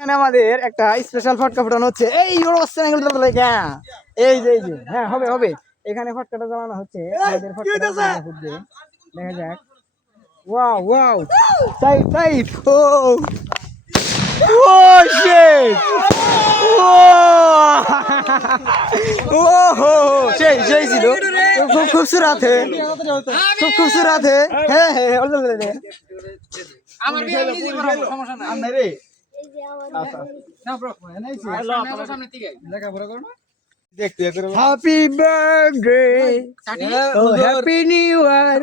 এখানে আমাদের একটা স্পেশাল ফটকা ফোটানো হচ্ছে। এই এই যে হ্যাঁ হবে এখানে ফটকাটা জ্বালানো হচ্ছে। আমাদের ফটকাটা ফুটবে, দেখা যাক। ওয়াও ওয়াও সাইড ও শিট ও हो সেই ছিল। খুব खूबसूरत है, খুব खूबसूरत है। হ্যাঁ আমার বিয়ে নিজে করা সমস্যা নাই। আমরা রে না ব্রো না সামনে থেকে লেখাপড়া করো না। দেখতে করে হ্যাপি বার্থডে ও হ্যাপি নিউ ইয়ার।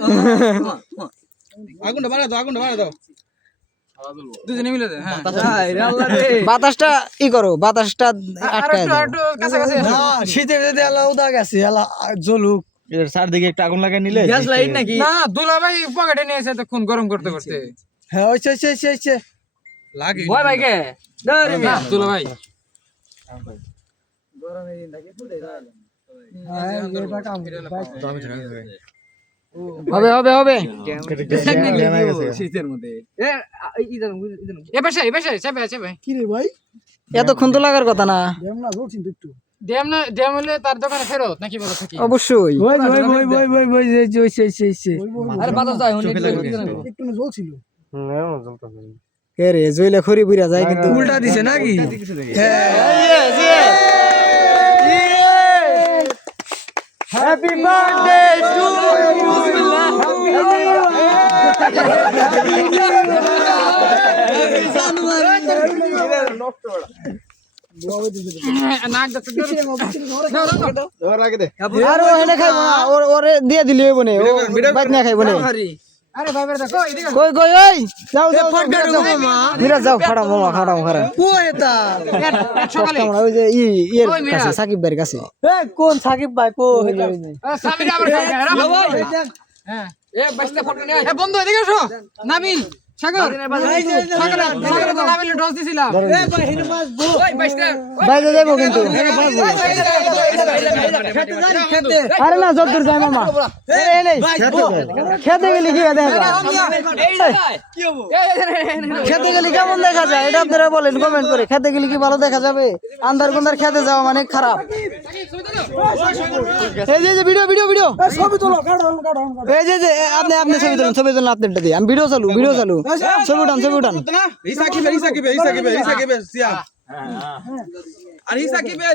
আগুনটা বাড়া দাও দুজনে মিলে দে। হ্যাঁ বাতাসটা ই করো, বাতাসটা আটকায় দাও। একটু কাছাকাছি না শীতের দিতে আলা উদা গেছে আলা জ্বলুক এর চারদিকে একটা আগুন লাগিয়ে নিলে গ্যাস লাইট নাকি না দুলাভাই পকেটে নিয়ে এসে তখন গরম করতে হ্যাঁ ওইছে লাগে ভয় ভাই কে না দুলাভাই হবে শীতের মধ্যে এ পাশে চেপে কি রে ভাই এতক্ষণ তো লাগার কথা না। না বলছিস একটু ড্যাম হলে তার দোকানে ফেরত নাকি বলো থাকি অবশ্যই ওই আরে বাতাস যায় একটু না জ্বলছিল কে রে জইলে খড়ি বুইরা যায় কিন্তু উল্টা দিছে নাকি হ্যাপি বার্থডে টু নাক দেখতে আর ও এনে খাইবো না, ওরে দিয়ে দিলি হইব না, ও বাইক না খাইবো না। আরে ভাই বেটা কই এদিকে কই ওই যাও মিরা যাও খাড়া ও এটা সকালে ওই যে ইয়ের কাছে সাকিব ভাইয়ের কাছে। কোন সাকিব ভাই কো সামিরা আবার খাই না ভাই হ্যাঁ এ বাইসটা ফটো নিয়ে এ বন্ধু এদিকে এসো নাবিল সাগর সাগর তো নাবিল ডস দিছিলাম এ ভাই হিনে মাছ গো ওই বাইসটা বাইরে যাবো কিন্তু। আরে না যতদূর যায় মামা খেতে গেলে কি দেখা যায়, খেতে গেলে কেমন দেখা যায় এটা আপনারা বলেন কমেন্ট করে। খেতে গেলে কি ভালো দেখা যাবে? আন্দার কুন্দার খেতে যাওয়া মানে খারাপ। এই যে ভিডিও ছবি তোলো এই যে আপনি ছবি তুলুন আপনারটা দিয়ে। আমি ভিডিও চালু ছবি উঠান হিসাকিবে সিয়া আর হিসাকিবে